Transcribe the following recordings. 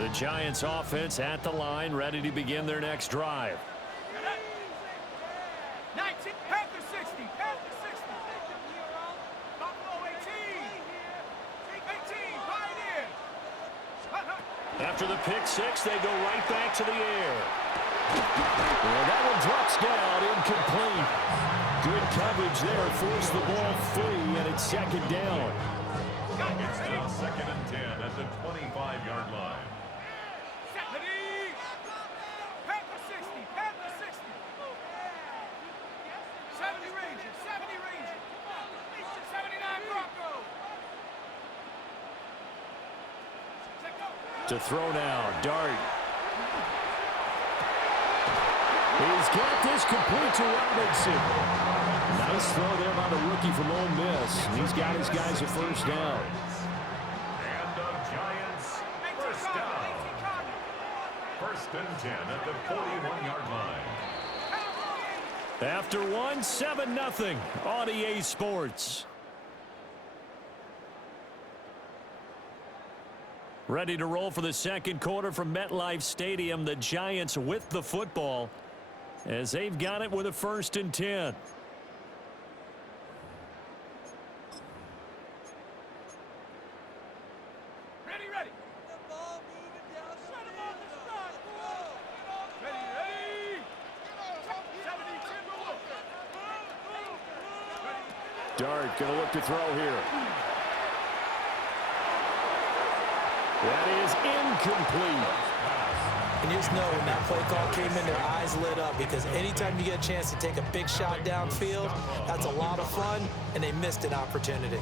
The Giants offense at the line, ready to begin their next drive. 19, Panther 60, Panther 60. Buffalo 18, Pioneer. After the pick six, they go right back to the air. And that one drops down, incomplete. Good coverage there, forced the ball free, and it's second down. It's now 2nd and 10 at the 25-yard line. Panther 60, Panther 60. 70 Rangers, 79 Broncos. To throw now, Dart. He's got this complete to Robinson. Nice throw there by the rookie from Ole Miss. He's got his guys a first down. And the Giants, first down. 1st and 10 at the 41-yard line. After one, 7-0 on EA Sports. Ready to roll for the second quarter from MetLife Stadium. The Giants with the football as they've got it with a 1st and 10. Ready. Dart going to look to throw here. That is incomplete. And you just know when that play call came in, their eyes lit up, because anytime you get a chance to take a big shot downfield, that's a lot of fun, and they missed an opportunity.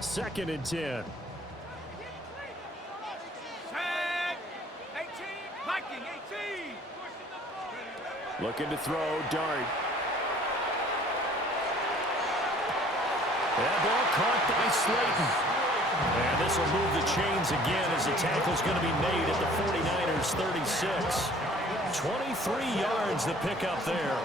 Second and 10. Tag. 18, Viking 18. Looking to throw, Dart. That ball caught by Slayton. And this will move the chains again as the tackle's going to be made at the 49ers 36. 23 yards to pick up there.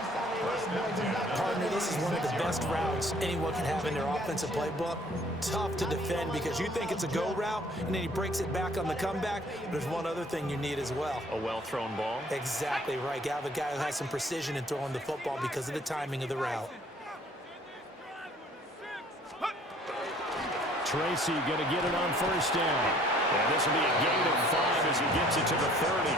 Partner, this is one of the best routes anyone can have in their offensive playbook. Tough to defend because you think it's a go route, and then he breaks it back on the comeback. There's one other thing you need as well. A well-thrown ball. Exactly right. You have a guy who has some precision in throwing the football because of the timing of the route. Tracy going to get it on first down. And this will be a gain of 5 as he gets it to the 30.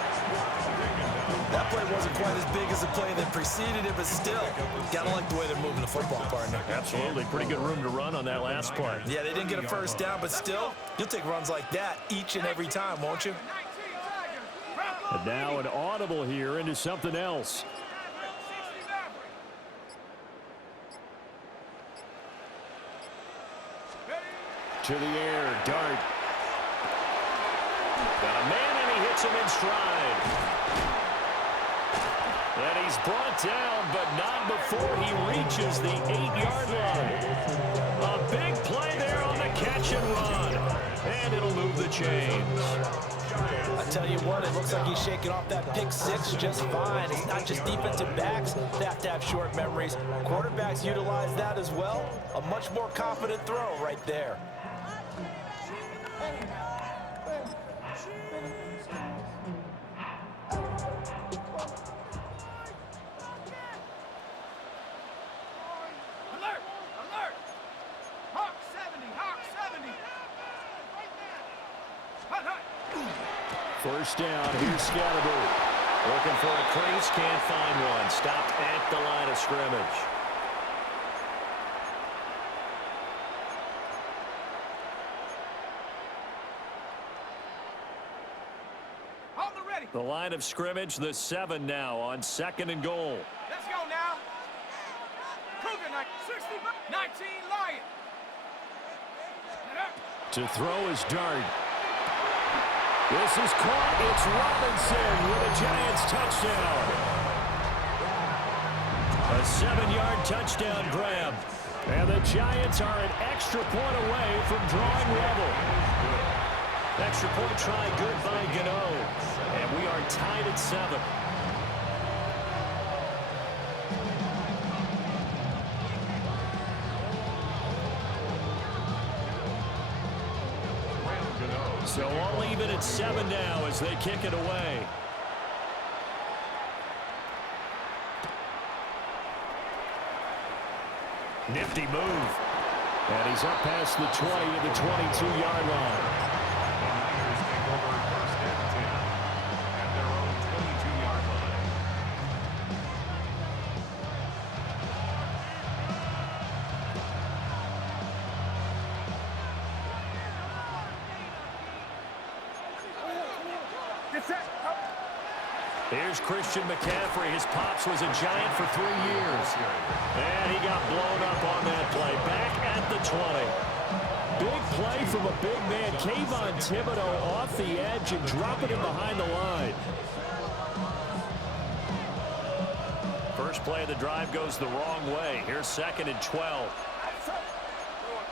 That play wasn't quite as big as the play that preceded it, but still, gotta like the way they're moving the football, partner. Absolutely. Pretty good room to run on that last play. Yeah, they didn't get a first down, but still, you'll take runs like that each and every time, won't you? And now an audible here into something else. To the air, Dart. Got a man, and he hits him in stride. And he's brought down, but not before he reaches the 8-yard line. A big play there on the catch and run. And it'll move the chains. I tell you what, it looks like he's shaking off that pick six just fine. It's not just defensive backs that have to have short memories. Quarterbacks utilize that as well. A much more confident throw right there. Alert! Hawk 70, Hawk 70. Hut. First down, here's Scatterby. Looking for a crease, can't find one. Stopped at the line of scrimmage. The line of scrimmage, the 7 now on 2nd and goal. Let's go now. Cougar 60, 19 Lion. To throw is Dart. This is caught. It's Robinson with a Giants touchdown. A 7-yard touchdown grab. And the Giants are an extra point away from drawing level. Extra point try good by Gano. And we are tied at 7. So all even at 7 now as they kick it away. Nifty move. And he's up past the 20 to the 22-yard line. The Niners take over 1st and 10 at their own 22-yard line. Here's Christian McCaffrey. His pops was a Giant for 3 years. And he got blown up on that play. Back at the 20. Big play from a big man. Kayvon Thibodeau off the edge and dropping him behind the line. First play of the drive goes the wrong way. Here's 2nd and 12.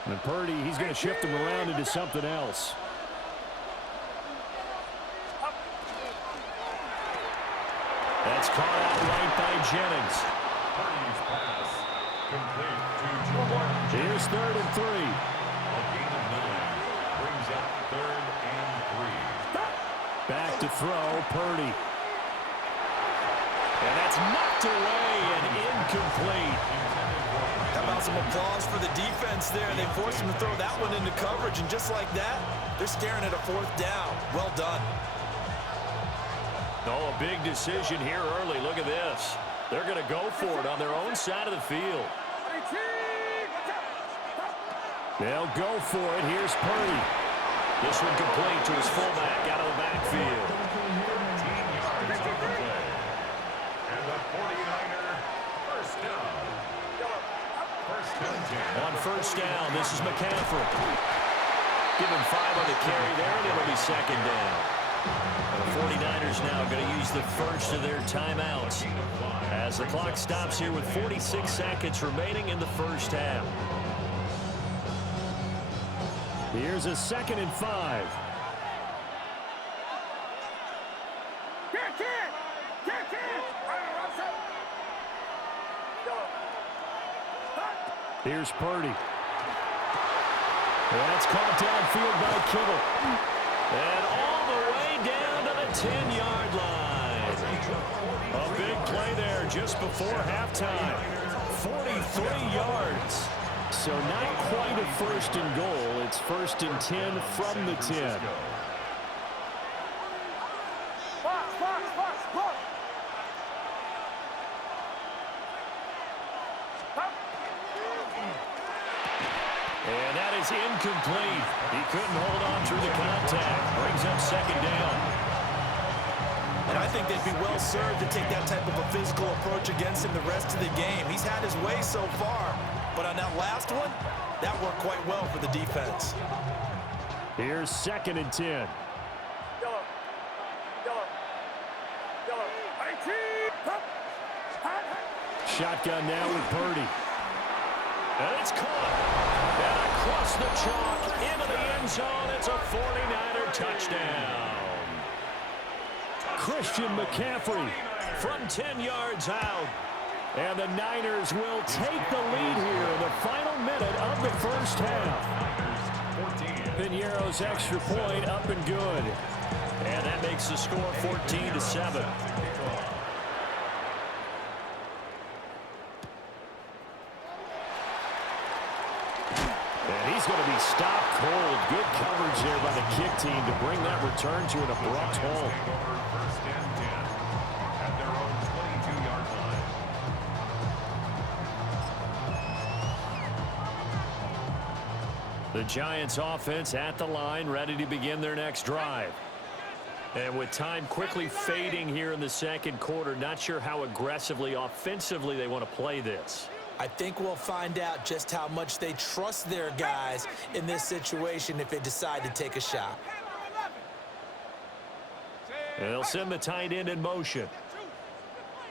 And Purdy, he's going to shift him around into something else. That's caught out right by Jennings. Purdy's pass complete to Jordan. Here's 3rd and 3. A gain of 9 brings up 3rd and 3. Back to throw, Purdy. And that's knocked away and incomplete. How about some applause for the defense there? They forced him to throw that one into coverage, and just like that, they're staring at a 4th down. Well done. Oh, a big decision here early. Look at this. They're going to go for it on their own side of the field. They'll go for it. Here's Purdy. This one complete to his fullback out of the backfield. 13 yards on the play. And the 49er first down. 1st and 10. On first down, this is McCaffrey. Give him 5 on the carry there, and it'll be 2nd down. The 49ers now going to use the first of their timeouts as the clock stops here with 46 seconds remaining in the first half. Here's a 2nd and 5. Here's Purdy. That's caught downfield by Kittle. And all the way down to the 10-yard line. A big play there just before halftime. 43 yards. So not quite a 1st and goal. It's 1st and 10 from the 10. And that is incomplete. He couldn't hold on through the contact. Brings up 2nd down. And I think they'd be well served to take that type of a physical approach against him the rest of the game. He's had his way so far, but on that last one, that worked quite well for the defense. Here's 2nd and 10. Shotgun now with Purdy. And it's caught. And across the chalk into the end zone. It's a 49er touchdown. Christian McCaffrey from 10 yards out. And the Niners will take the lead here in the final minute of the first half. Piñeiro's extra point up and good. And that makes the score 14-7. And he's going to be stopped cold. Good coverage there by the kick team to bring that return to an abrupt halt. 1st and 10 at their own 22-yard line. The Giants offense at the line, ready to begin their next drive. And with time quickly fading here in the 2nd quarter, not sure how aggressively, offensively they want to play this. I think we'll find out just how much they trust their guys in this situation if they decide to take a shot. And they'll send the tight end in motion.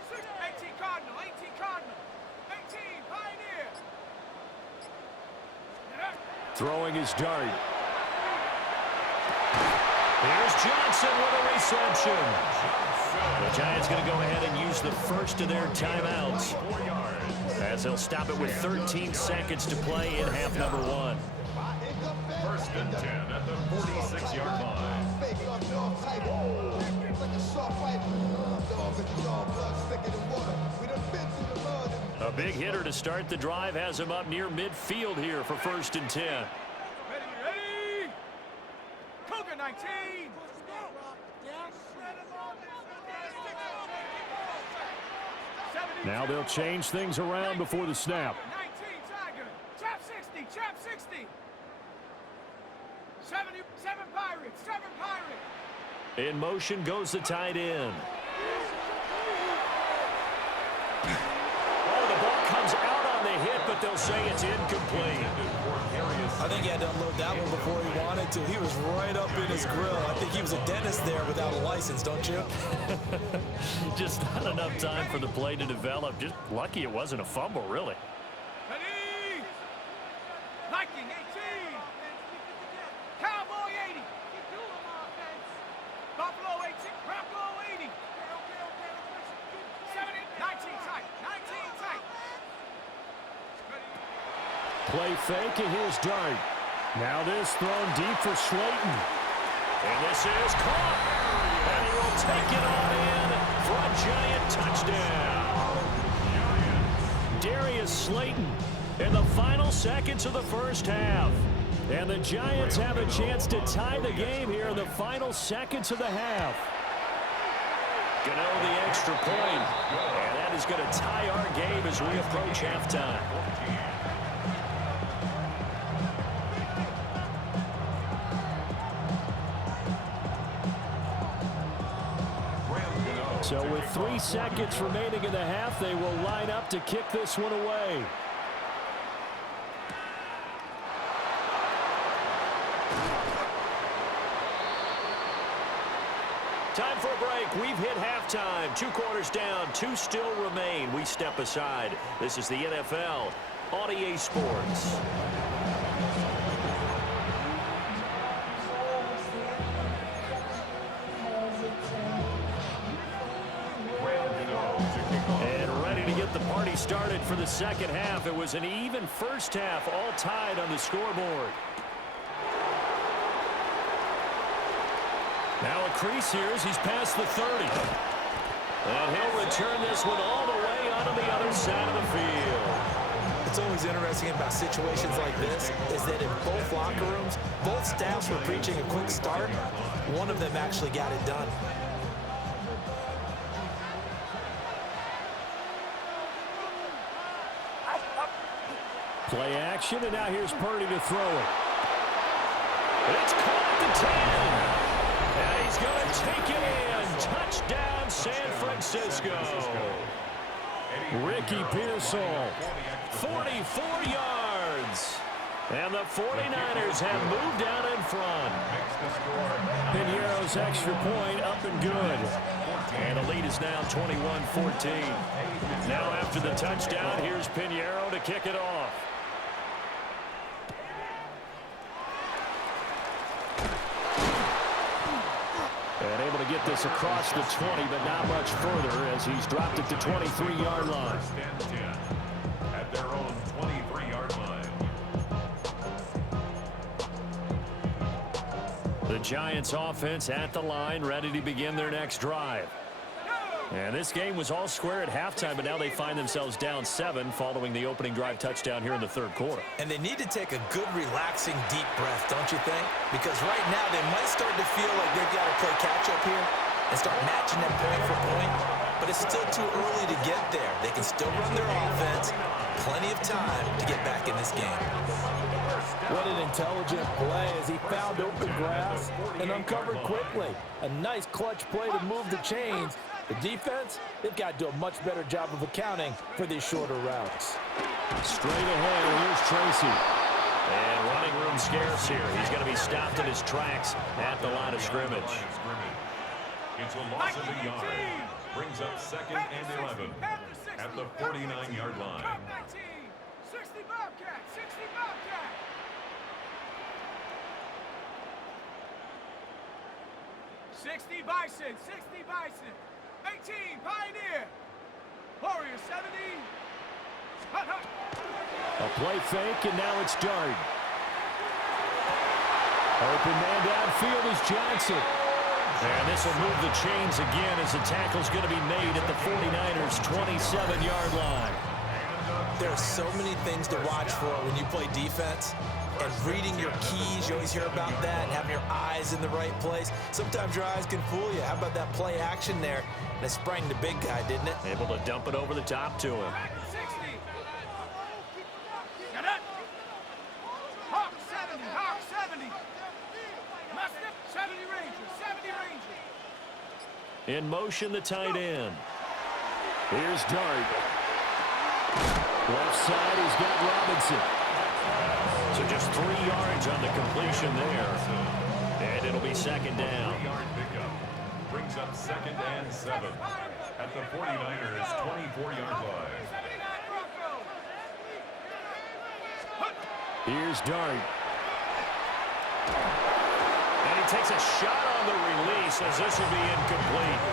18 Cardinal, 18 Cardinal, 18 Pioneer. Throwing his dart. Here's Johnson with a reception. The Giants going to go ahead and use the first of their timeouts, as they'll stop it with 13 seconds to play in half number 1. 1st and 10 at the 46-yard line. A big hitter to start the drive has him up near midfield here for 1st and 10. Ready? Cougar 19. Now they'll change things around before the snap. 19 Tiger. Chap 60. Chap 60. 7 Pirates. 7 Pirates. In motion goes the tight end. Oh, the ball comes out on the hit, but they'll say it's incomplete. I think he had to unload that one before he wanted to. He was right up in his grill. I think he was a dentist there without a license, don't you? Just not enough time for the play to develop. Just lucky it wasn't a fumble, really. Ready? Viking 18. Cowboy 80. Buffalo 18. Buffalo 80. 70. 19 tight. 19 tight. Play fake, and here's Dart. Now this thrown deep for Slayton. And this is caught. And he will take it on in for a Giant touchdown. Darius Slayton in the final seconds of the first half. And the Giants have a chance to tie the game here in the final seconds of the half. Gano the extra point. And that is going to tie our game as we approach halftime. So with 3 seconds remaining in the half, they will line up to kick this one away. Time for a break. We've hit halftime. 2 quarters down, 2 still remain. We step aside. This is the NFL on EA Sports. The party started for the second half. It was an even first half, all tied on the scoreboard. Now a crease here as he's past the 30. And he'll return this one all the way onto the other side of the field. What's always interesting about situations like this is that in both locker rooms, both staffs were preaching a quick start. One of them actually got it done. Play action, and now here's Purdy to throw it. It's caught at the 10. And he's going to take it in. Touchdown, San Francisco. Ricky Pearsall, 44 yards. And the 49ers have moved out in front. Pinheiro's extra point up and good. And the lead is now 21-14. Now after the touchdown, here's Pinheiro to kick it off. And able to get this across the 20, but not much further as he's dropped it to 23-yard line. At their own 23-yard line. The Giants offense at the line, ready to begin their next drive. And this game was all square at halftime, but now they find themselves down 7 following the opening drive touchdown here in the third quarter. And they need to take a good, relaxing, deep breath, don't you think? Because right now they might start to feel like they've got to play catch-up here and start matching them point for point. But it's still too early to get there. They can still run their offense. Plenty of time to get back in this game. What an intelligent play as he found open grass and uncovered quickly. A nice clutch play to move the chains. The defense, they've got to do a much better job of accounting for these shorter routes. Straight ahead, here's Tracy. And running room scarce here. He's going to be stopped in his tracks at the line of scrimmage. It's a loss of a yard. Brings up 2nd and 11 at the 49-yard line. 60 Bobcat, 60 Bobcat. 60 Bison, 60 Bison. 18 Pioneer. Warrior 70. Hut, hut. A play fake, and now it's Dart. Open man downfield is Johnson. And this will move the chains again as the tackle's going to be made at the 49ers' 27-yard line. There are so many things to watch for when you play defense. And reading your keys, you always hear about that, and having your eyes in the right place. Sometimes your eyes can fool you. How about that play action there? And it sprang the big guy, didn't it? Able to dump it over the top to him. 60. Get it. Hawk 70. Hawk 70. Mustard 70 Rangers. 70 Rangers. In motion, the tight end. Here's Dart. Left side, he's got Robinson. So just 3 yards on the completion there. And it'll be second down. 3-yard pickup brings up 2nd and 7 at the 49ers' 24-yard line. 79 Broncos. Here's Dart. And he takes a shot on the release as this will be incomplete.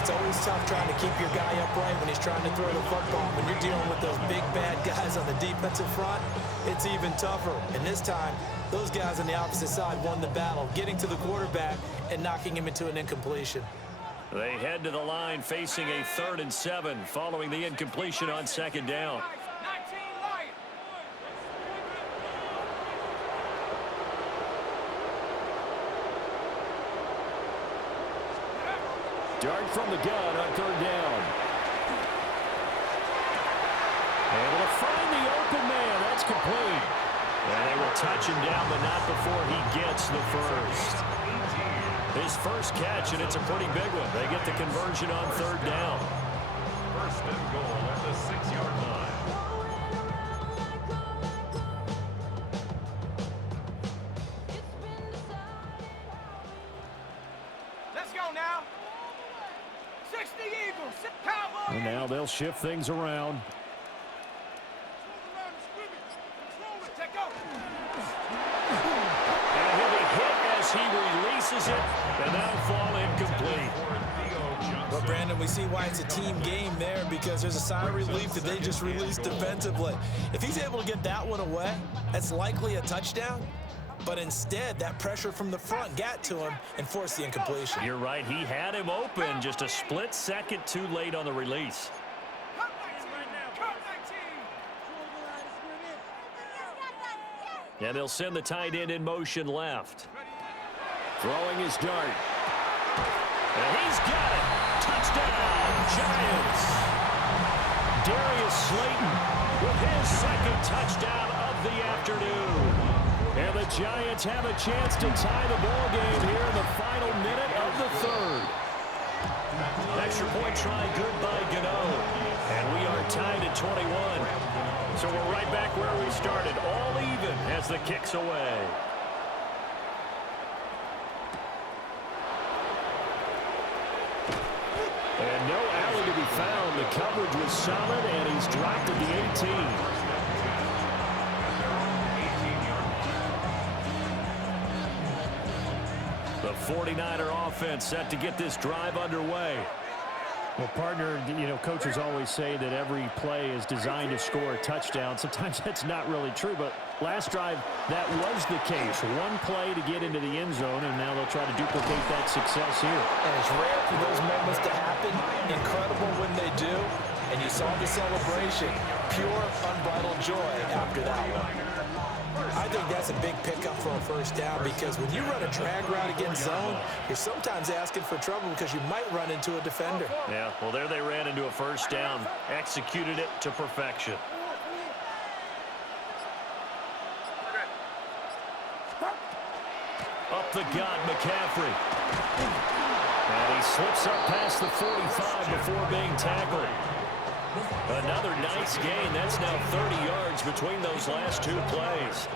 It's always tough trying to keep your guy upright when he's trying to throw the football. When you're dealing with those big, bad guys on the defensive front, it's even tougher. And this time, those guys on the opposite side won the battle, getting to the quarterback and knocking him into an incompletion. They head to the line facing a 3rd and 7 following the incompletion on second down. 19 Lions. Dart from the gun on 3rd down. Able to find the open man. That's complete. And they will touch him down, but not before he gets the first. His first catch, and it's a pretty big one. They get the conversion on 3rd down. 1st and goal at the 6-yard line. Let's go now. 60 Eagles. Cowboys. And now they'll shift things around. Take go. And he'll be hit as he releases it, and that'll fall incomplete. Well, Brandon, we see why it's a team game there, because there's a sign of relief that they just released defensively. If he's able to get that one away, that's likely a touchdown. But instead, that pressure from the front got to him and forced the incompletion. You're right. He had him open, just a split second too late on the release. Cut 19. Cut 19. And they'll send the tight end in motion left. Throwing his dart. And he's got it. Touchdown, Giants. Darius Slayton with his 2nd touchdown of the afternoon. And the Giants have a chance to tie the ball game here in the final minute of the 3rd. Extra point try good by Gano. And we are tied at 21. So we're right back where we started, all even as the kick's away. And no alley to be found. The coverage was solid, and he's dropped at the 18. The 49er offense set to get this drive underway. Well, partner, you know, coaches always say that every play is designed to score a touchdown. Sometimes that's not really true, but last drive, that was the case. One play to get into the end zone, and now they'll try to duplicate that success here. And it's rare for those moments to happen. Incredible when they do. And you saw the celebration. Pure, unbridled joy after that one. I think that's a big pickup for a 1st down, because when you run a drag route against zone, you're sometimes asking for trouble because you might run into a defender. Yeah, well, there they ran into a 1st down. Executed it to perfection. Up the gut, McCaffrey. And he slips up past the 45 before being tackled. Another nice gain. That's now 30 yards between those last 2 plays.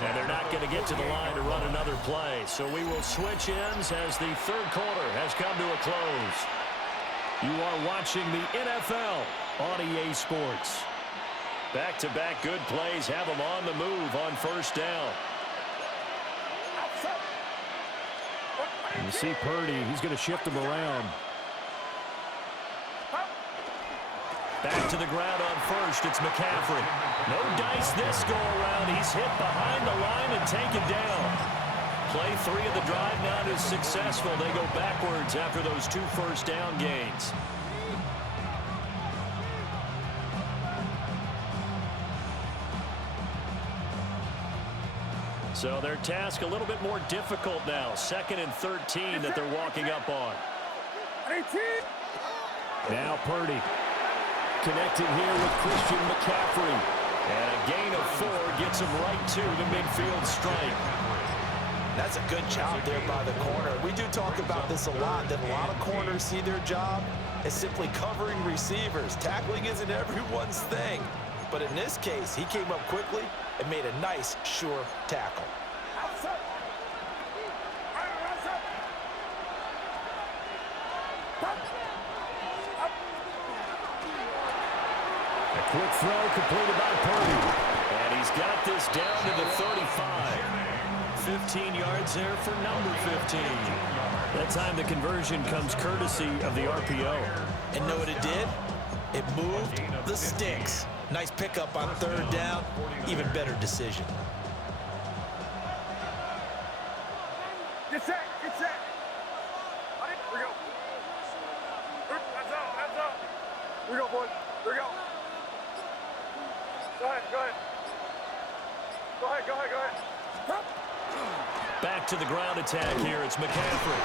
And they're not going to get to the line to run another play. So we will switch ends as the 3rd quarter has come to a close. You are watching the NFL on EA Sports. Back-to-back good plays have them on the move on 1st down. You see Purdy, he's going to shift him around. Back to the ground on first. It's McCaffrey. No dice this go-around. He's hit behind the line and taken down. Play 3 of the drive not as successful. They go backwards after those 2 first down gains. So their task a little bit more difficult now. 2nd and 13 that they're walking up on. Now Purdy. Connected here with Christian McCaffrey. And a gain of 4 gets him right to the midfield stripe. That's a good job there by the corner. We do talk about this a lot, that a lot of corners see their job as simply covering receivers. Tackling isn't everyone's thing. But in this case, he came up quickly and made a nice, sure tackle. A quick throw completed by Purdy. And he's got this down to the 35. 15 yards there for number 15. That time the conversion comes courtesy of the RPO. And know what it did? It moved the sticks. Nice pickup on 3rd down. Even better decision. Get set, get set. Here we go. Hands up, hands up. Here we go, boys. Here we go. Go ahead, go ahead. Go ahead, go ahead, go ahead. Back to the ground attack here. It's McCaffrey.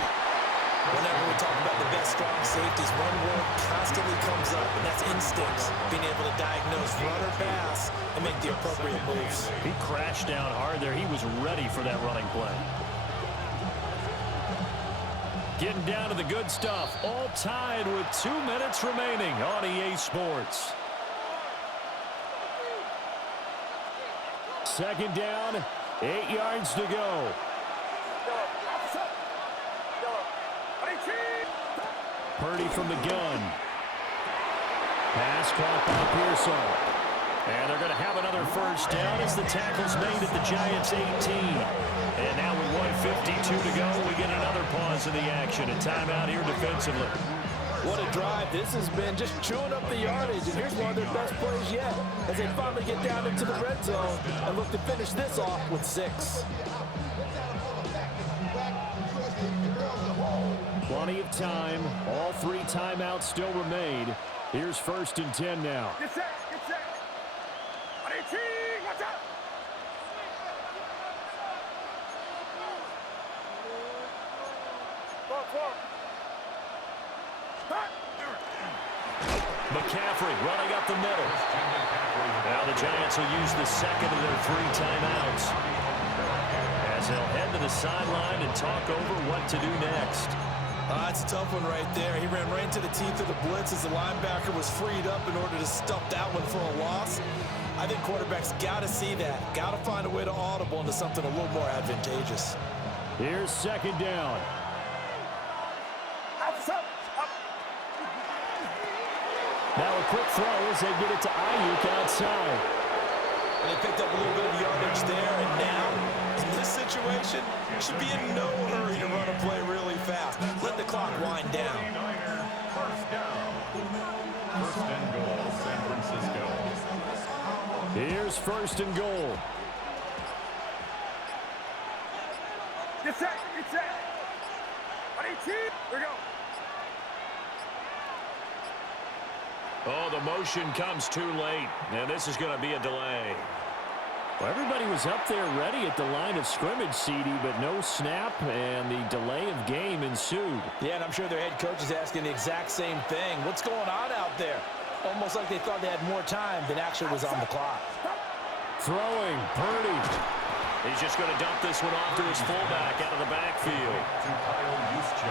Whenever we talk about the best strong safeties, one word constantly comes up, and that's instincts. Being able to diagnose run or pass and make the appropriate moves. He crashed down hard there. He was ready for that running play. Getting down to the good stuff. All tied with 2 minutes remaining on EA Sports. 2nd down, 8 yards to go. Purdy from the gun. Pass caught by Pearson. And they're going to have another first down as the tackle's made at the Giants' 18. And now with 1:52 to go, we get another pause in the action. A timeout here defensively. What a drive. This has been just chewing up the yardage. And here's one of their best plays yet as they finally get down into the red zone and look to finish this off with 6. Plenty of time. All 3 timeouts still remain. Here's 1st and 10 now. Get set, get set. On 18, watch out. McCaffrey running up the middle. Now the Giants will use the 2nd of their 3 timeouts as they'll head to the sideline and talk over what to do next. That's a tough one right there. He ran right into the teeth of the blitz as the linebacker was freed up in order to stuff that one for a loss. I think quarterbacks got to see that. Got to find a way to audible into something a little more advantageous. Here's 2nd down. Now a quick throw as they get it to Ayuk outside. And they picked up a little bit of yardage there, and now, in this situation, should be in no hurry to run a play really fast. Let the clock wind down. First down. 1st and goal, San Francisco. Here's 1st and goal. Get set, get set. On 18, here we go. Oh, the motion comes too late, and this is going to be a delay. Well, everybody was up there ready at the line of scrimmage, CD, but no snap, and the delay of game ensued. Yeah, and I'm sure their head coach is asking the exact same thing. What's going on out there? Almost like they thought they had more time than actually was on the clock. Throwing, Purdy. He's just going to dump this one off to his fullback out of the backfield.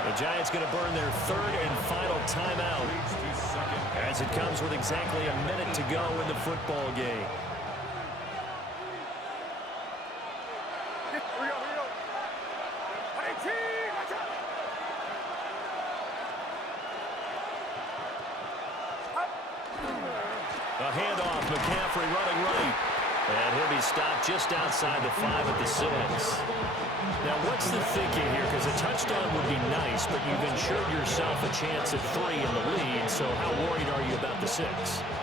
The Giants going to burn their 3rd and final timeout as it comes with exactly a minute to go in the football game. Here we go, here we go. On 18, watch out. A handoff, McCaffrey running right. And he'll be stopped just outside the 5 at the 6. Now, what's the thinking here? Because a touchdown would be nice, but you've ensured yourself a chance at 3 in the lead. so how worried are you about the 6?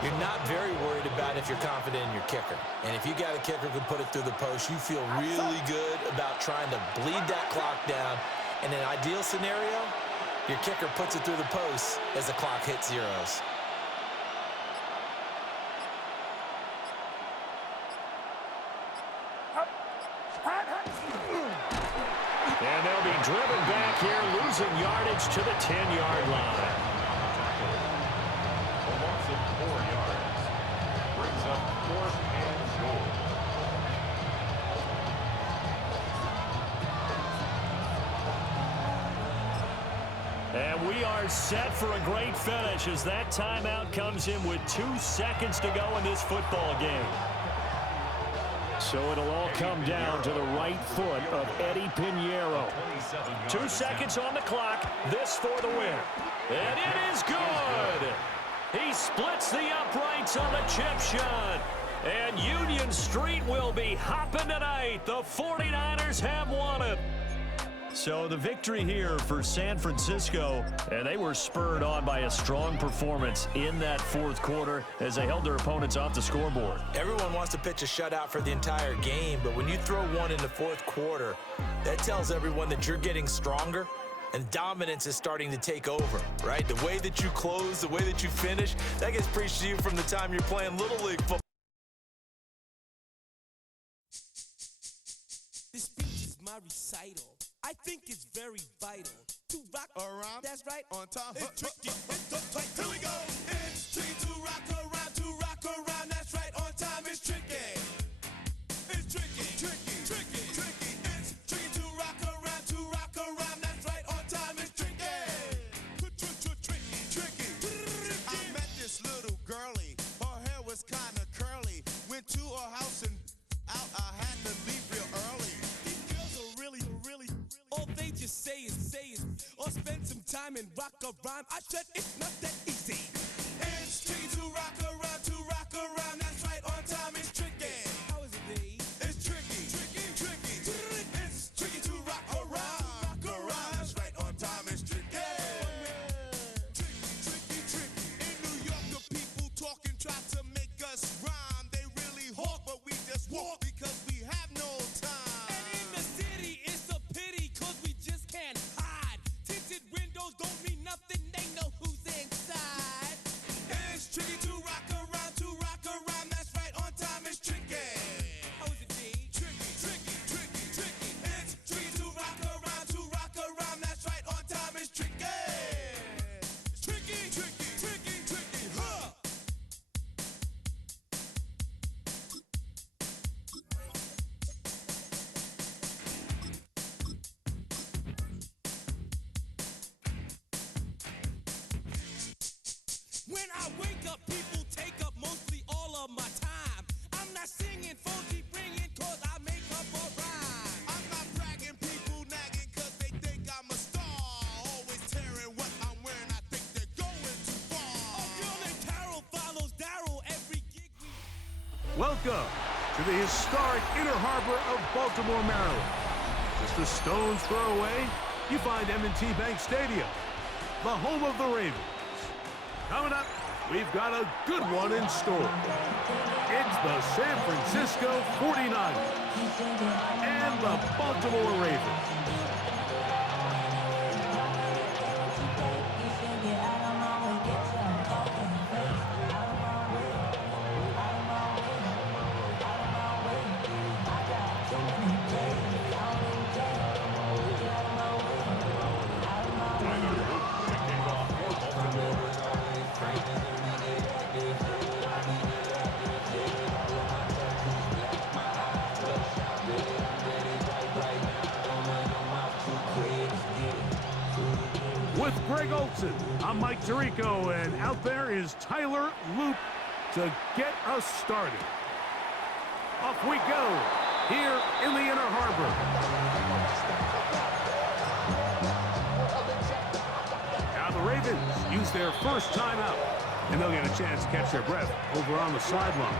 You're not very worried about if you're confident in your kicker. And if you got a kicker who can put it through the post, you feel really good about trying to bleed that clock down. In an ideal scenario, your kicker puts it through the post as the clock hits zeros. And they'll be driven back here, losing yardage to the 10-yard line. A loss of 4 yards. Brings up 4th and goal. And we are set for a great finish as that timeout comes in with 2 seconds to go in this football game. So it'll all come down to the right foot of Eddie Pinheiro. 2 seconds on the clock. This for the win. And it is good. He splits the uprights on the chip shot. And Union Street will be hopping tonight. The 49ers have won it. So the victory here for San Francisco, and they were spurred on by a strong performance in that 4th quarter as they held their opponents off the scoreboard. Everyone wants to pitch a shutout for the entire game, but when you throw one in the 4th quarter, that tells everyone that you're getting stronger and dominance is starting to take over, right? The way that you close, the way that you finish, that gets preached to you from the time you're playing Little League football. This speech is my recital. I think it's very vital to rock around. That's right. On time. It's tricky. It's uptight. Here we go. It's tricky to rock around. To rock around. That's right. On time. It's tricky. It's tricky. Tricky. Tricky. Tricky. It's tricky to rock around. To rock around. That's right. On time. It's tricky. Tricky. Tricky. I met this little girlie. Her hair was kind of curly. Went to her house and out. I had to leave real early. These girls are really. All they just say is, or spend some time and rock a rhyme. I said it's not that easy. It's tricky to rock around, that's right, on time it's tricky. How is it, D? It's tricky. It's tricky to rock around, that's right, on time it's tricky. Tricky. In New York, the people talking try to make us rhyme. They really hawk, but we just walk because we have no time. And in the city, it's a pity, cause we just can't hide. Tinted windows don't mean nothing, they know who's inside. It's tricky to rock around, that's right, on time it's tricky. How is it, D? Tricky. It's tricky to rock around, that's right, on time it's tricky. Tricky, huh? When I wake up, people take up mostly all of my time. I'm not singing, phone keep ringing, cause I make up a rhyme. I'm not bragging, people nagging, cause they think I'm a star. Always tearing what I'm wearing, I think they're going too far. A girl named Carol follows Daryl every gig we... Welcome to the historic Inner Harbor of Baltimore, Maryland. Just a stone's throw away, you find M&T Bank Stadium, the home of the Ravens. Coming up, we've got a good one in store. It's the San Francisco 49ers and the Baltimore Ravens. With Greg Olson, I'm Mike Tirico, and out there is Tyler Loop to get us started. Off we go here in the Inner Harbor. Now the Ravens use their first timeout, and they'll get a chance to catch their breath over on the sideline.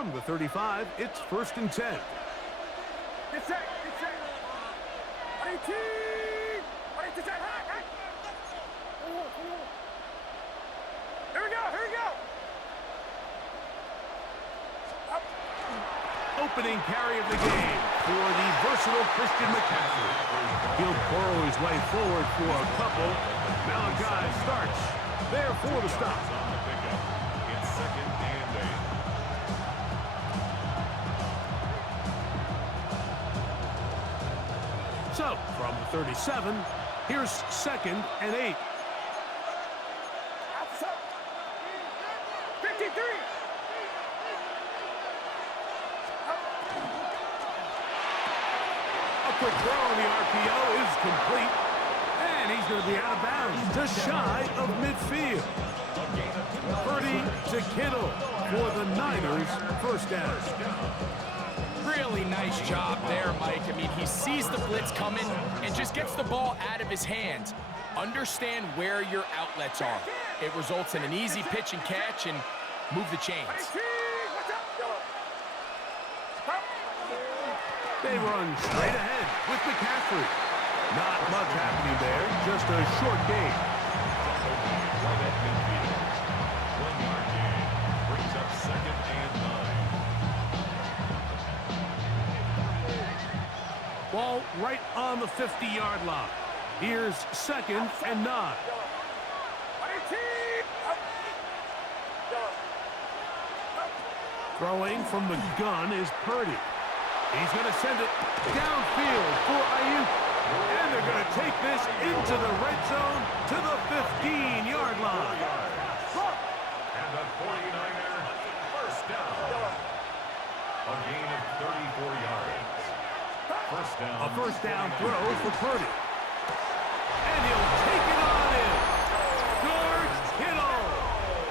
From the 35, it's 1st and 10. Get set. Here we go. Opening carry of the game for the versatile Christian McCaffrey. He'll burrow his way forward for a couple. Malachi starts there for the stop. On the pickup. It's 2nd and 8. So, from the 37, here's 2nd and 8. 53. A quick throw on the RPO is complete. And he's going to be out of bounds, just shy of midfield. Purdy to Kittle for the Niners, 1st down. Really nice job there, Mike. I mean, he sees the blitz coming and just gets the ball out of his hands. Understand where your outlets are. It results in an easy pitch and catch and move the chains. They run straight ahead with McCaffrey. Not much happening there, just a short gain. Right at midfield. 1-yard gain. Brings up 2nd and 9. Ball right on the 50-yard line. Here's 2nd and 9. Throwing from the gun is Purdy. He's going to send it downfield for Ayuk. And they're going to take this into the red zone to the 15-yard line. And the 49er, 1st down. A gain of 34 yards. 1st down. A 1st down throw for Purdy. And he'll take it on in. George Kittle.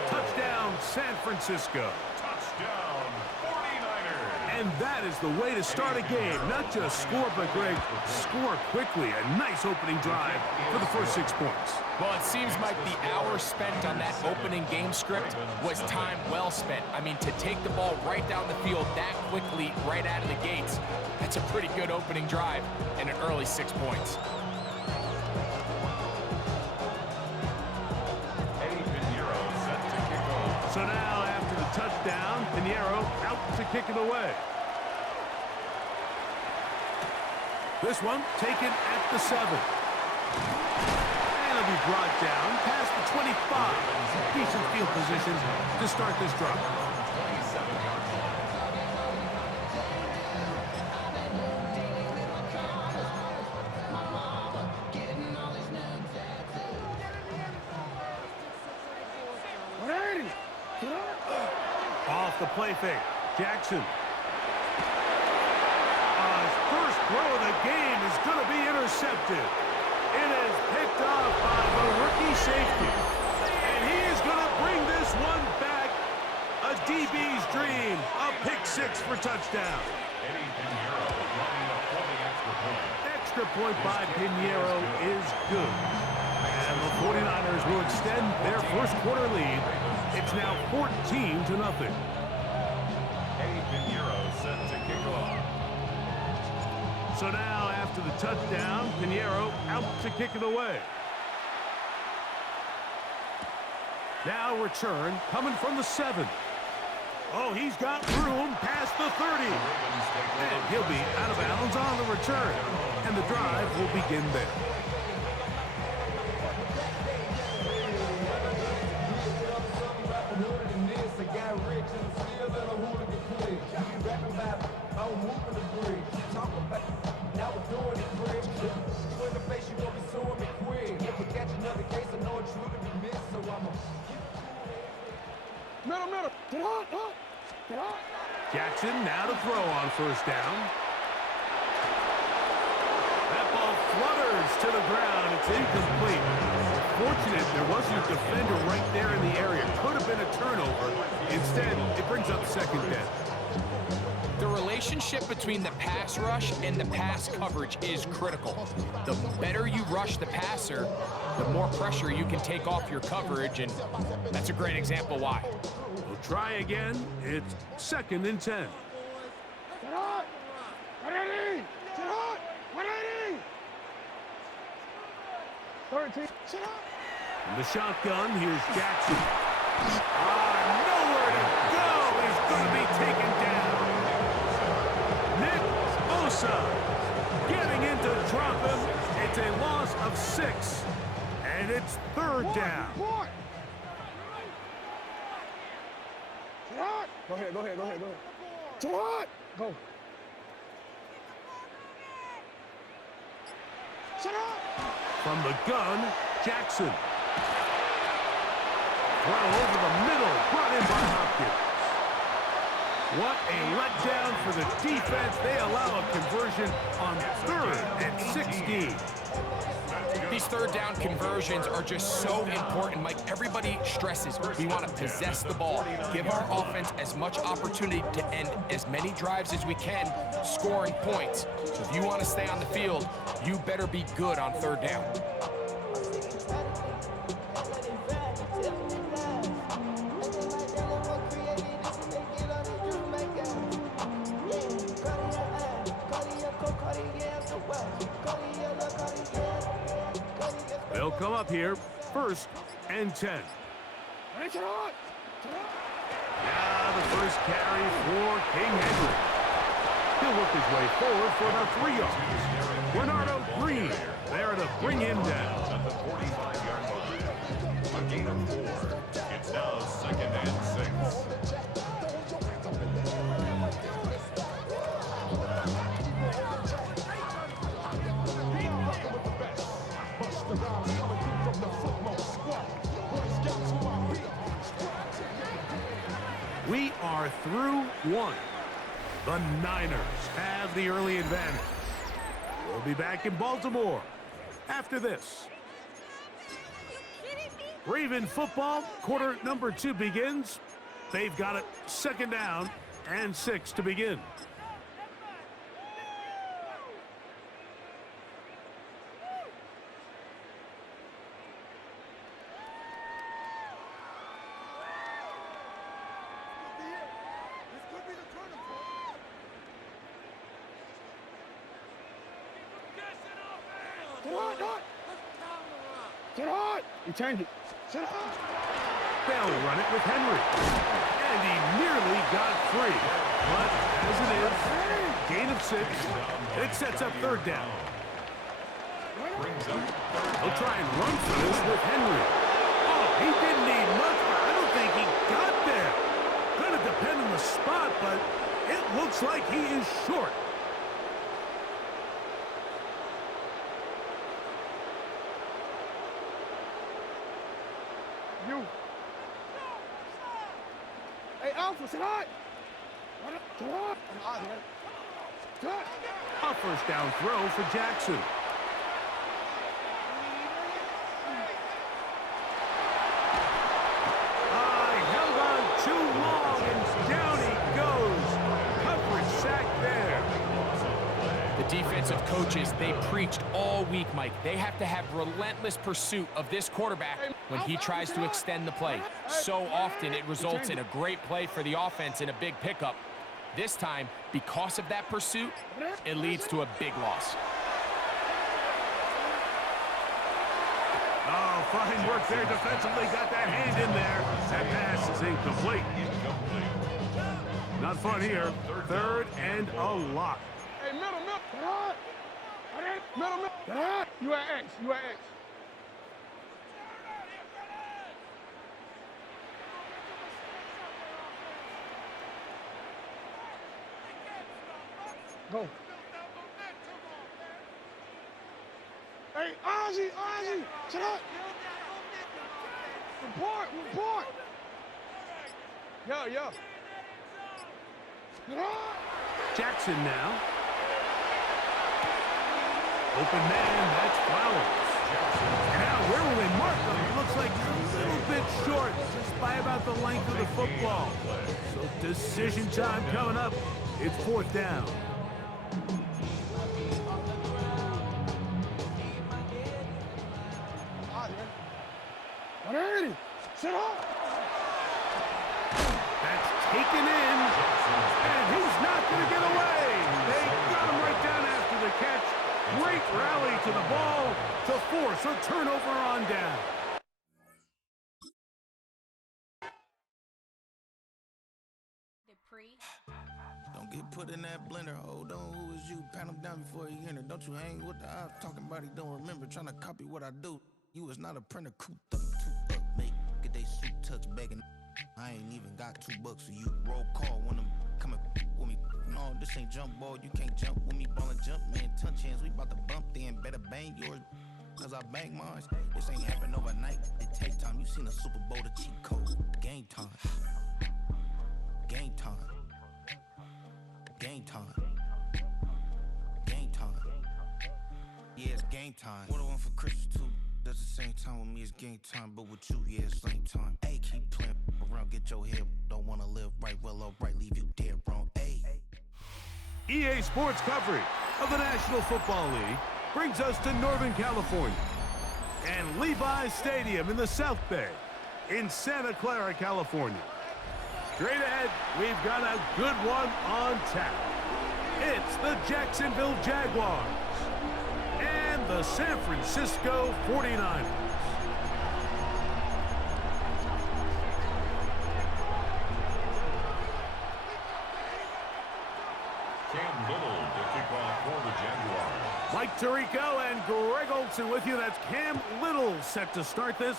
Touchdown, San Francisco. Touchdown, 49ers. And that is the way to start a game. Not just score, but, Greg, score quickly. A nice opening drive for the first 6 points. Well, it seems like the hour spent on that opening game script was time well spent. I mean, to take the ball right down the field that quickly, right out of the gates, that's a pretty good opening drive and an early 6 points. So now, after the touchdown, Pinheiro out to kick it away. This one taken at the 7. And it'll be brought down past the 25. Decent field position to start this drive. Off the play fake. Jackson. His first throw of the game is going to be intercepted. It is picked off by the rookie safety. And he is going to bring this one back. A DB's dream. A pick 6 for touchdown. Extra point by Pinheiro is good. And the 49ers will extend their first quarter lead. It's now 14-0. Pinheiro set to kick off. So now, after the touchdown, Pinheiro out to kick it away. Now return coming from the 7. Oh, he's got room past the 30. And he'll be out of bounds on the return. And the drive will begin there. Jackson now to throw on first down. That ball flutters to the ground. It's incomplete. Fortunate there wasn't a defender right there in the area. Could have been a turnover. Instead, it brings up 2nd down. The relationship between the pass rush and the pass coverage is critical. The better you rush the passer, the more pressure you can take off your coverage, and that's a great example why. We'll try again. It's 2nd and 10. Sit hot! 180! Sit hot! 180! 13. Sit hot! In the shotgun, here's Jackson. Nowhere to go. He's going to be taken down. Nick Bosa getting in to drop him. It's a loss of 6, and it's 3rd down. Sit hot! Go ahead. Sit hot! Go. Sit hot! From the gun, Jackson. Throw over the middle, brought in by Hopkins. What a letdown for the defense. They allow a conversion on 3rd and 16. These 3rd down conversions are just so important, Mike. Everybody stresses we want to possess the ball, give our offense as much opportunity to end as many drives as we can, scoring points. So if you want to stay on the field, you better be good on 3rd down. They'll come up here, 1st and 10. Now the first carry for King Henry. He'll work his way forward for about 3 yards. Bernardo Green there to bring him down. At the 45-yard line. A gain of 4. It's now 2nd and 6. We are through 1. The Niners have the early advantage. We'll be back in Baltimore after this. Raven football, quarter number 2 begins. They've got it 2nd down and 6 to begin. Sit hot! You change it. Sit hot! They'll run it with Henry. And he nearly got free. But as it is, gain of 6. It sets up 3rd down. He'll try and run for this with Henry. Oh, he didn't need much, but I don't think he got there. Gonna depend on the spot, but it looks like he is short. Hey, Alpha, sit hot! Sit hot! A 1st down throw for Jackson. Held on too long, and down he goes. Coverage sack there. The defensive coaches, they preached all week, Mike. They have to have relentless pursuit of this quarterback when he tries to extend the play. So often it results in a great play for the offense and a big pickup. This time, because of that pursuit, it leads to a big loss. Oh, fine work there defensively. Got that hand in there. That pass is incomplete. Not fun here. 3rd and a lot. Hey, middle. Sit hot! Middle. Sit hot! You at X. Go. Hey, Ozzy! Sit up! Report! Yo. Sit up! Jackson now. Open man, that's Flowers. Now, where will they mark him? It looks like he's a little bit short, just by about the length of the football. So decision time coming up. It's 4th down. Sit up! Great rally to the ball to force a turnover on down. Don't get put in that blender. Hold on, who is you? Pat him down before you enter. Don't you hang with the ops talking about he don't remember. Trying to copy what I do. You is not a printer. Cooped up, too up, make get they suit tucks begging. I ain't even got $2 for you. Roll call when I'm coming with me. No, this ain't jump ball. You can't jump with me. Ball and jump, man. Touch hands. We about to bump then. Better bang yours. Cause I bang mine. This ain't happen overnight. It takes time. You seen a Super Bowl, the cheat code. Game time. Game time. Game time. Game time. Yeah, it's game time. What I want for Christmas too. That's the same time with me, it's game time. But with you, yeah, it's same time. Hey, keep playing around, get your head. Don't wanna live right, well, alright, leave you dead wrong. Hey. EA Sports coverage of the National Football League brings us to Northern California and Levi's Stadium in the South Bay in Santa Clara, California. Straight ahead, we've got a good one on tap. It's the Jacksonville Jaguars and the San Francisco 49ers. Cam Little to kick off for the Jaguars. Mike Tirico and Greg Olson with you. That's Cam Little set to start this.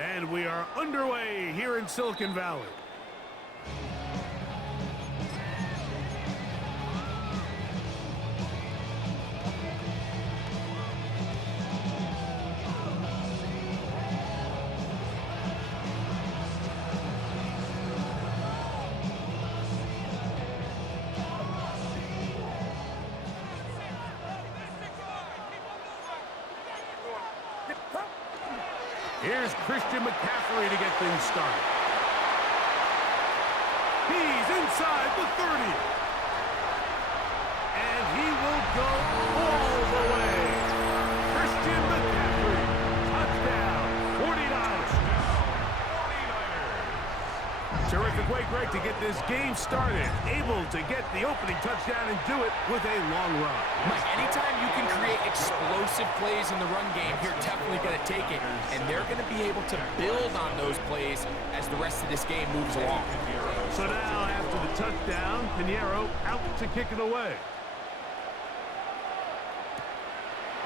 And we are underway here in Silicon Valley. Here's Christian McCaffrey to get things started. He's inside the 30. And he will go all the way. Christian McCaffrey, touchdown, 49ers. Terrific way, Greg, to get this game started. Able to get the opening touchdown and do it with a long run. Mike, anytime you can create explosive plays in the run game, you're definitely going to take it. And they're going to be able to build on those plays as the rest of this game moves along. So now, after the touchdown, Pinheiro out to kick it away.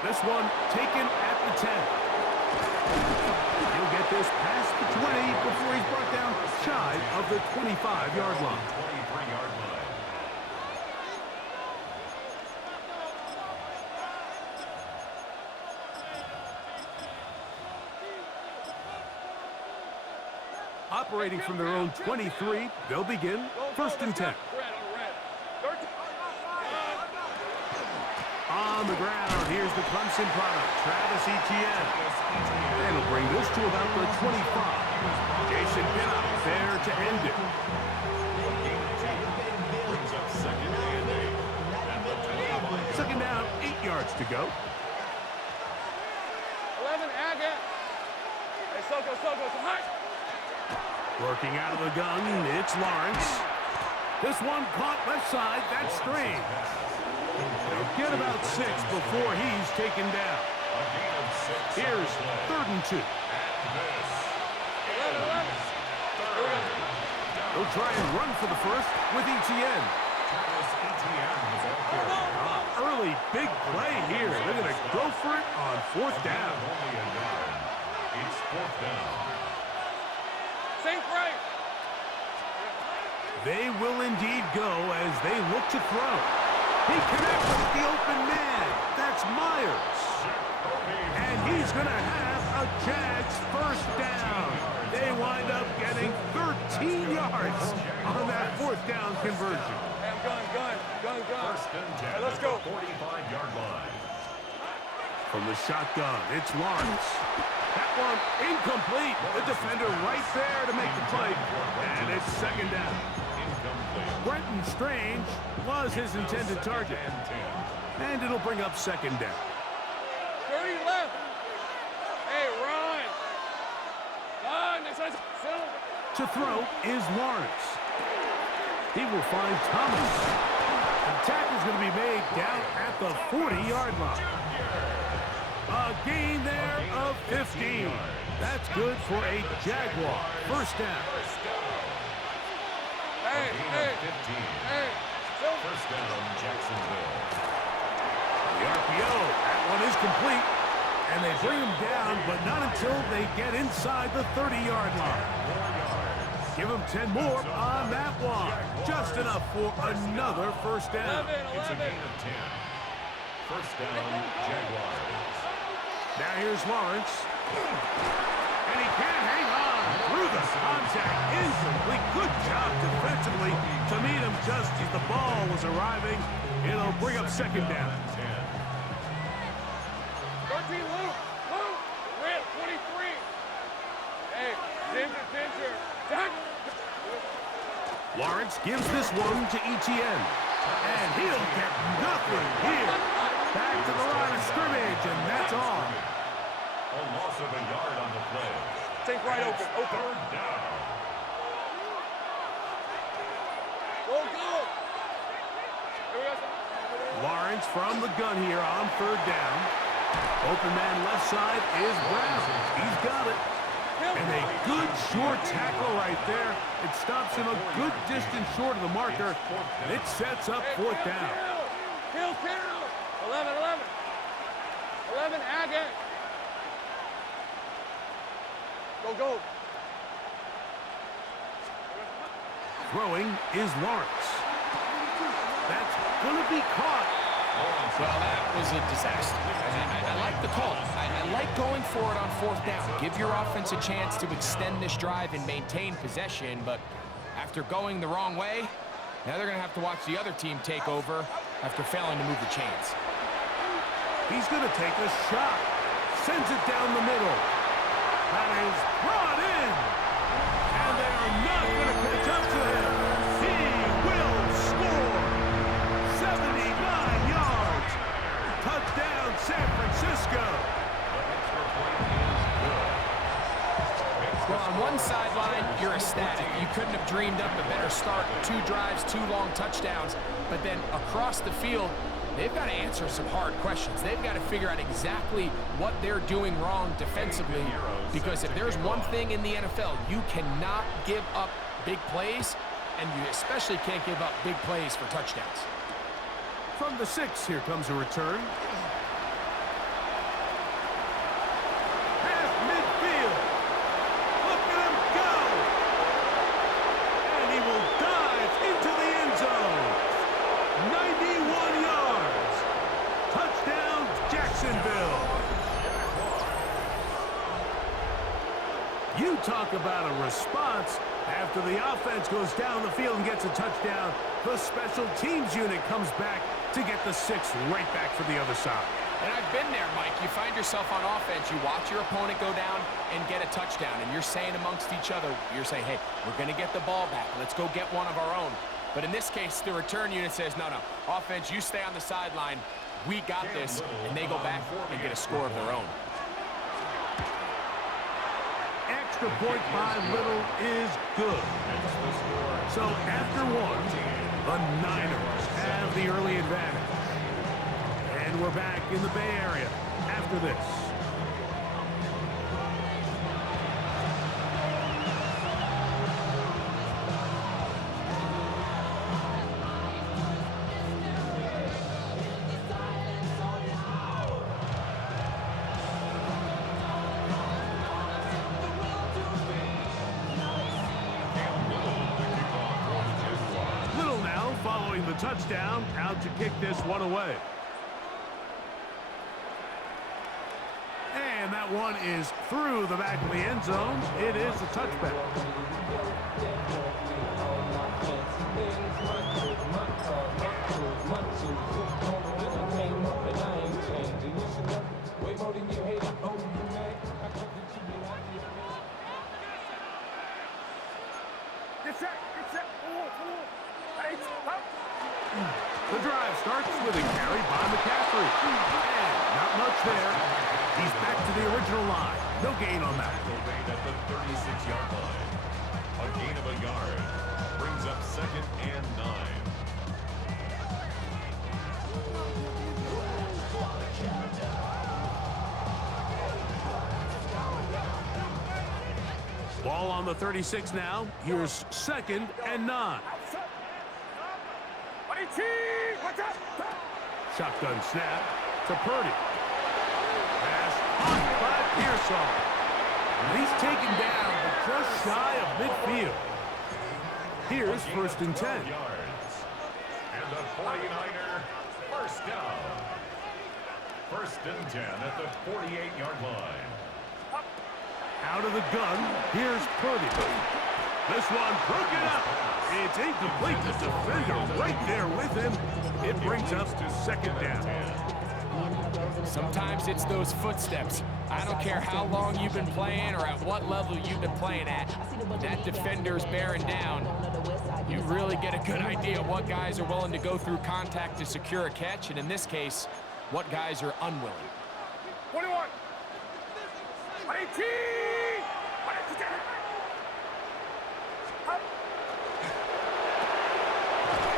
This one taken at the 10. He'll get this past the 20 before he's brought down shy of the 25-yard line. 23-yard line. Operating from their own 23, they'll begin 1st and 10. On the ground, here's the Clemson product, Travis Etienne. And he'll bring this to about the 25. Jason Pinnock there to end it. Brings up 2nd and 8. At the 25. Second down, 8 yards to go. 11, Agate. Hey, Soko, come on. Working out of the gun, it's Lawrence. This one caught left side, that's Strange. They'll get about 6 before he's taken down. Here's 3rd and 2. They'll try and run for the first with Etienne. Early big play here. They're going to go for it on 4th down. It's 4th down. They will indeed go as they look to throw. He connects with the open man. That's Myers. And he's going to have a Jags 1st down. They wind up getting 13 yards on that 4th down conversion. Gun. 1st and 10. Let's go. 45-yard line. From the shotgun, it's Lawrence. That one incomplete. The defender right there to make the play. And it's 2nd down. Brenton Strange was his intended target. And it'll bring up 2nd down. 30 left. Hey, run. To throw is Lawrence. He will find Thomas. The tackle's going to be made down at the 40-yard line. A gain there of 15. That's good for a Jaguar first down. Hey, hey, 15. hey. First down, Jacksonville. The RPO, that one is complete. And they bring him down, but not until they get inside the 30-yard line. Give him 10 more on that one. Just enough for another first down. It's a gain of 10. First down, Jaguars. Now here's Lawrence. And he can't hang on through the contact. Incomplete. Good job defensively to meet him just as the ball was arriving. It'll bring up second down. 13, Luke. Luke. Rip, 23. Hey, Ginger. Lawrence gives this one to Etienne. And he'll get nothing here. Back to the line of scrimmage, and that's all. A loss of a yard on the play. Take right open. Third down. Go. Lawrence from the gun here on third down. Open man left side is Brown. He's got it. And a good short tackle right there. It stops him a good distance short of the marker. And it sets up fourth down. Kill. 11. 11, Agate. Go. Throwing is Lawrence. That's going to be caught. Well, that was a disaster. I like the call. I like going for it on fourth down. Give your offense a chance to extend this drive and maintain possession, but after going the wrong way, now they're going to have to watch the other team take over after failing to move the chains. He's going to take a shot. Sends it down the middle. That is brought in. And they are not going to catch up to him. He will score. 79 yards. Touchdown, San Francisco. Well, on one sideline, you're ecstatic. You couldn't have dreamed up a better start. 2 drives, 2 long touchdowns. But then across the field, they've got to answer some hard questions. They've got to figure out exactly what they're doing wrong defensively. Because if there's one thing in the NFL, you cannot give up big plays, and you especially can't give up big plays for touchdowns. From the 6, here comes a return. Half midfield. Look at him go. And he will dive into the end zone. 91 yards. Touchdown, Jacksonville. You talk about a response. After the offense goes down the field and gets a touchdown, the special teams unit comes back to get the 6 right back for the other side. And I've been there, Mike. You find yourself on offense, you watch your opponent go down and get a touchdown, and you're saying amongst each other, you're saying, hey, we're going to get the ball back. Let's go get one of our own. But in this case, the return unit says, no, offense, you stay on the sideline. We got this, and they go back and get a score of their own. Extra point by Little is good. So after 1, the Niners have the early advantage. And we're back in the Bay Area after this. Following the touchdown, out to kick this one away. And that one is through the back of the end zone. It is a touchback. The drive starts with a carry by McCaffrey. And not much there. He's back to the original line. No gain on that. At the 36-yard line. A gain of a yard. Brings up 2nd and 9. Ball on the 36 now. Here's 2nd and 9. Shotgun snap to Purdy. Pass caught by Pearsall. He's taken down, but just shy of midfield. Here's 1st and 10. And the 49er first down. 1st and 10 at the 48-yard line. Out of the gun, here's Purdy. This one broken up. It's incomplete. The defender right there with him. It brings us to 2nd down. Sometimes it's those footsteps. I don't care how long you've been playing or at what level you've been playing at. That defender's bearing down. You really get a good idea of what guys are willing to go through contact to secure a catch, and in this case, what guys are unwilling. 21. 18.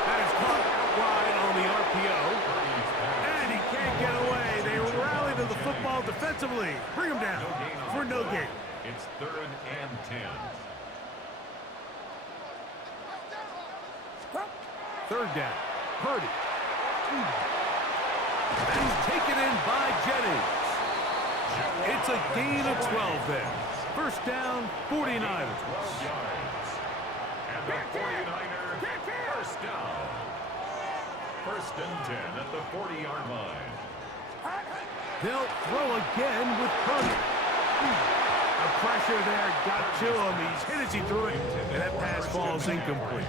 That is caught wide on the RPO. And he can't get away. They rally to the football defensively. Bring him down for no gain. It's 3rd and 10. 3rd down. Purdy. And he's taken in by Jennings. It's a gain of 12 there. 1st down, 49ers. 12 yards. And the 49er first down. 1st and 10 at the 40-yard line. They'll throw again with Purdy. The pressure there got to him. He's hit as he threw it, and that pass falls incomplete.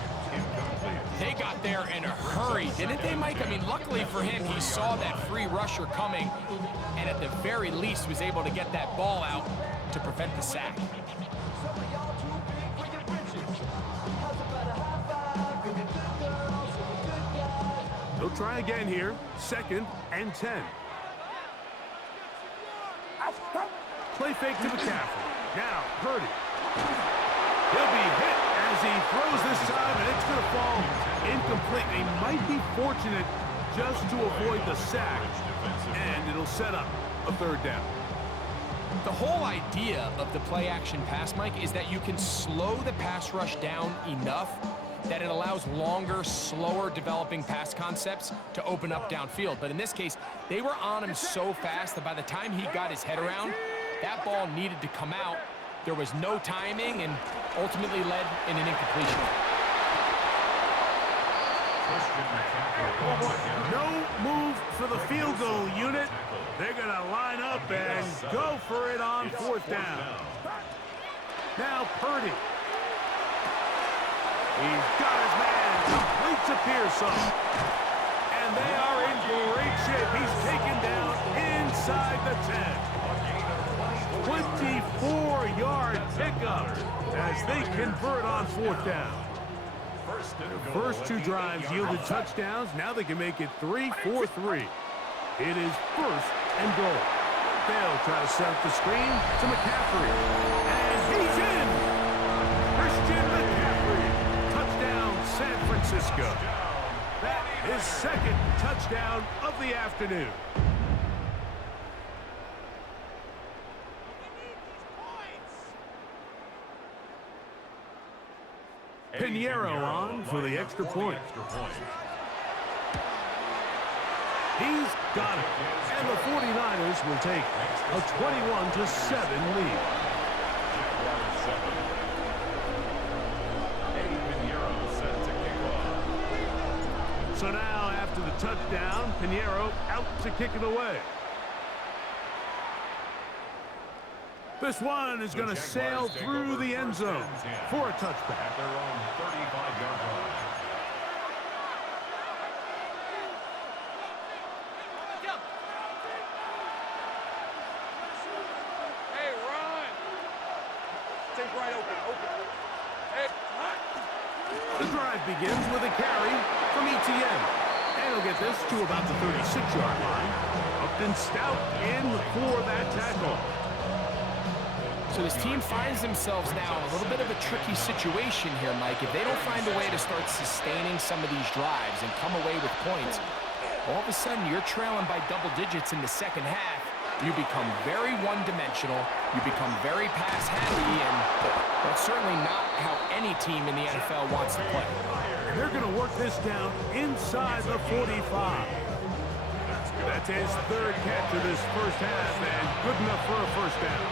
They got there in a hurry, didn't they, Mike? I mean, luckily for him, he saw that free rusher coming, and at the very least was able to get that ball out to prevent the sack. They'll try again here. 2nd and 10. Play fake to McCaffrey. Now, Purdy. He'll be hit as he throws this time, and it's going to fall incomplete. He might be fortunate just to avoid the sack, and it'll set up a 3rd down. The whole idea of the play-action pass, Mike, is that you can slow the pass rush down enough that it allows longer, slower developing pass concepts to open up downfield. But in this case, they were on him so fast that by the time he got his head around, that ball needed to come out. There was no timing and ultimately led in an incompletion. No move for the field goal unit. They're going to line up and go for it on 4th down. Now Purdy. He's got his man. Complete to Pearsall. And they are in great shape. He's taken down inside the 10. 24-yard pickup as they convert on 4th down. The first 2 drives yielded touchdowns. Now they can make it 3-4-3. It is 1st and goal. They'll try to set up the screen to McCaffrey. And he's in! Christian McCaffrey. Touchdown, San Francisco. That is 2nd touchdown of the afternoon. Pinheiro on for the extra point. He's got it. And the 49ers will take a 21-7 lead. So now, after the touchdown, Pinheiro out to kick it away. This one is going to sail through the end zone for a touchback. At their own 35-yard line. Hey, run. Take right open. Hey, The drive begins with a carry from ETN. And he'll get this to about the 36-yard line. Upton Stout in for that tackle. So this team finds themselves now in a little bit of a tricky situation here, Mike. If they don't find a way to start sustaining some of these drives and come away with points, all of a sudden you're trailing by double digits in the 2nd half, you become very one-dimensional, you become very pass-heavy, and that's certainly not how any team in the NFL wants to play. They're going to work this down inside the 45. That's his third catch of this first half, and good enough for a first down.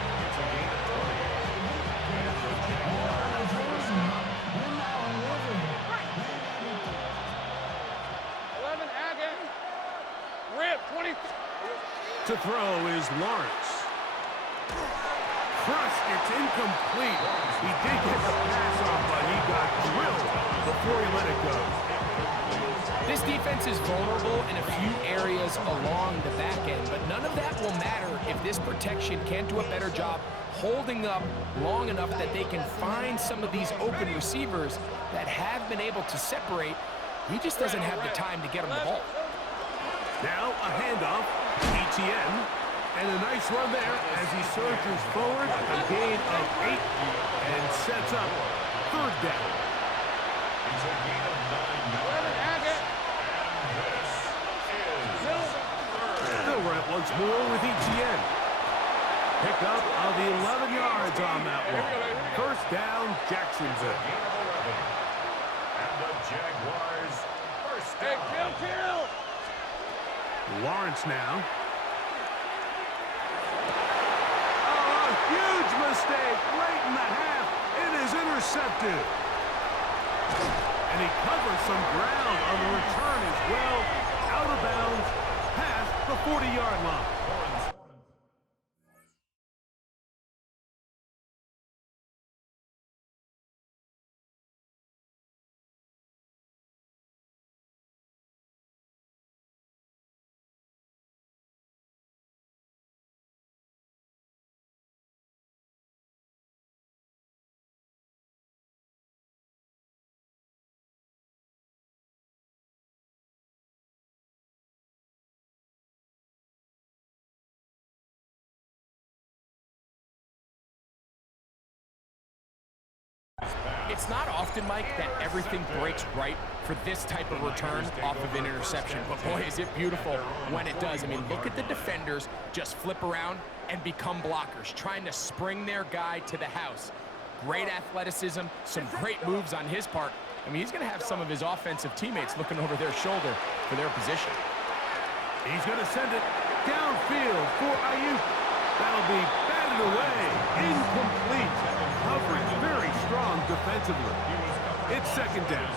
To throw is Lawrence. Crushed, it's incomplete. He did get the pass off, but he got drilled before he let it go. This defense is vulnerable in a few areas along the back end, but none of that will matter if this protection can't do a better job holding up long enough that they can find some of these open receivers that have been able to separate. He just doesn't have the time to get them the ball. Now a handoff, ETN, and a nice run there as he surges forward, a gain of 8, and sets up third down. It's a gain of 9 yards. Still right once more with ETN. Pickup of 11 yards on that one. First down, Jacksonville. And the Jaguars first down. Kill! Lawrence now. Oh, a huge mistake late in the half. It is intercepted. And he covers some ground on the return as well. Out of bounds, past the 40-yard line. It's not often, Mike, that everything breaks right for this type of return off of an interception. But boy, is it beautiful when it does. I mean, look at the defenders just flip around and become blockers, trying to spring their guy to the house. Great athleticism, some great moves on his part. I mean, he's going to have some of his offensive teammates looking over their shoulder for their position. He's going to send it downfield for Ayuk. That'll be batted away. Incomplete. Coverage very strong defensively. It's second down.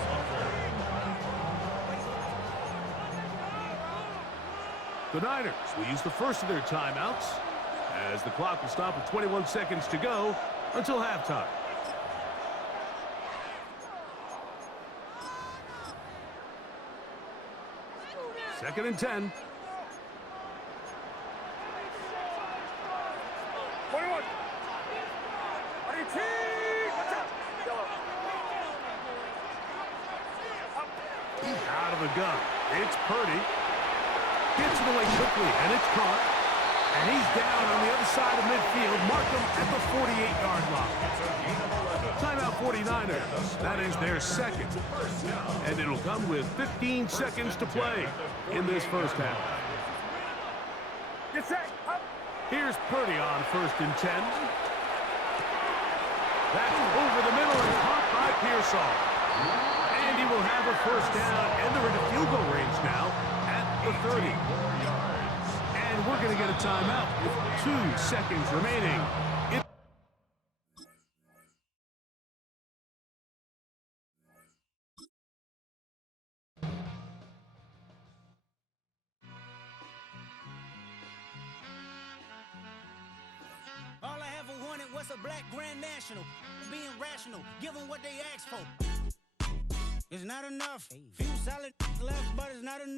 The Niners will use the first of their timeouts as the clock will stop with 21 seconds to go until halftime. Second and 10. 21. Out of the gun. It's Purdy. Gets it away quickly, and it's caught. And he's down on the other side of midfield. Mark him at the 48-yard line. Timeout 49ers. That is their second. And it'll come with 15 seconds to play in this first half. Get set. Up. Here's Purdy on first and 10. That's over the middle and caught by Pearsall. And he will have a first down, and they're into field goal range now at the 30. And we're going to get a timeout with 2 seconds remaining. All I ever wanted was a black Grand National. Being rational, give them what they ask for. It's not enough. Few solid left, but it's not enough.